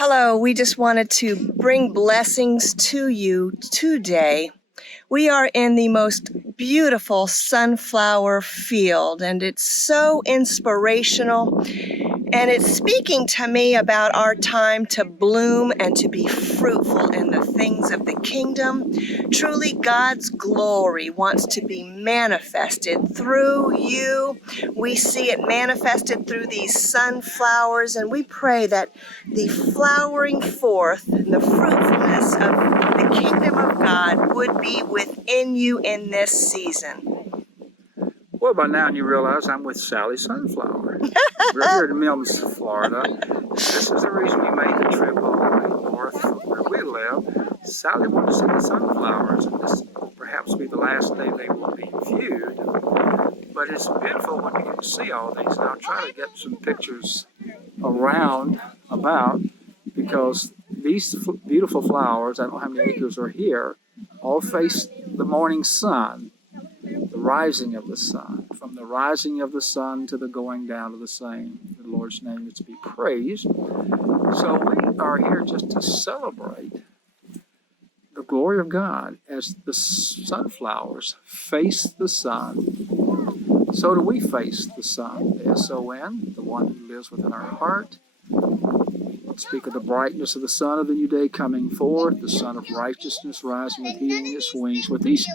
Hello, we just wanted to bring blessings to you today. We are in the most beautiful sunflower field, and it's so inspirational. And it's speaking to me about our time to bloom and to be fruitful in the things of the kingdom. Truly, God's glory wants to be manifested through you. We see it manifested through these sunflowers, and we pray that the flowering forth and the fruitfulness of the kingdom of God would be within you in this season. Well, by now you realize I'm with Sally Sunflower. We're here in Mills, Florida. This is the reason we made the trip all the way north from where we live. Sally wanted to see the sunflowers, and this perhaps be the last day they will be viewed. But it's beautiful when you can see all these. And I'll try to get some pictures about, because these beautiful flowers, I don't know how many acres are here, all face the morning sun. The rising of the sun, from the rising of the sun to the going down of the same. The Lord's name is to be praised. So we are here just to celebrate the glory of God as the sunflowers face the sun. So do we face the sun, the S-O-N, the one who lives within our heart. Speak of the brightness of the sun of the new day coming forth, the sun of righteousness rising with healing in its wings. With these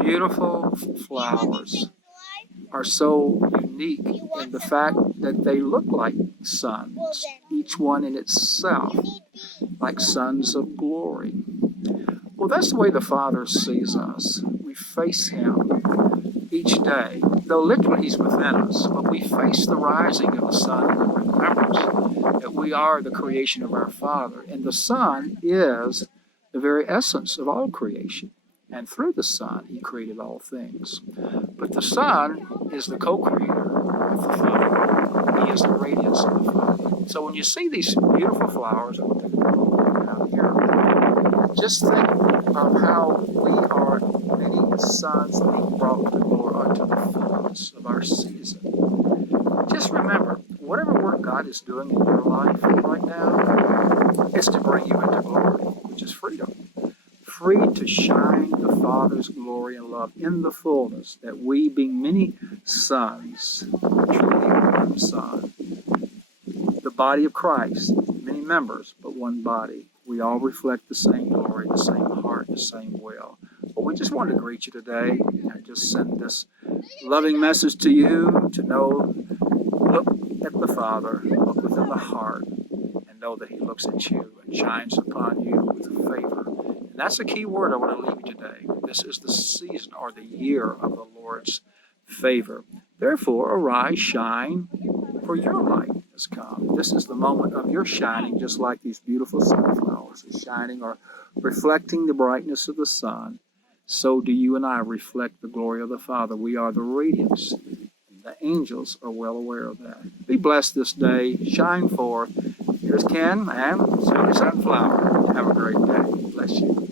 beautiful flowers are so unique in the fact that they look like suns, each one in itself, like suns of glory. Well, that's the way the Father sees us. We face Him each day, though literally He's within us, but we face the rising of the sun in the remembrance that we are the creation of our Father, and the Son is the very essence of all creation. And through the Son, He created all things. But the Son is the co-creator of the Father. He is the radiance of the Father. So when you see these beautiful flowers, I'm going to take a look out here, just think of how we are many sons being brought to glory unto the fullness of our season. Just remember, whatever work God is doing in your life right now, is to bring you into glory, which is freedom. Free to shine the Father's glory and love in the fullness, that we, being many sons, truly one son, the body of Christ, many members, but one body. We all reflect the same glory, the same heart, the same will. Well, we just wanted to greet you today and just send this loving message to you to know, look at the Father, look within the heart, and know that He looks at you and shines upon you with favor. And that's a key word I want to leave you today. This is the season or the year of the Lord's favor. Therefore, arise, shine, for your light has come. This is the moment of your shining, just like these beautiful sunflowers are shining or reflecting the brightness of the sun. So do you and I reflect the glory of the Father. We are the radiance. The angels are well aware of that. Be blessed this day. Shine forth. Here's Ken and Sally Sunflower. Have a great day. Bless you.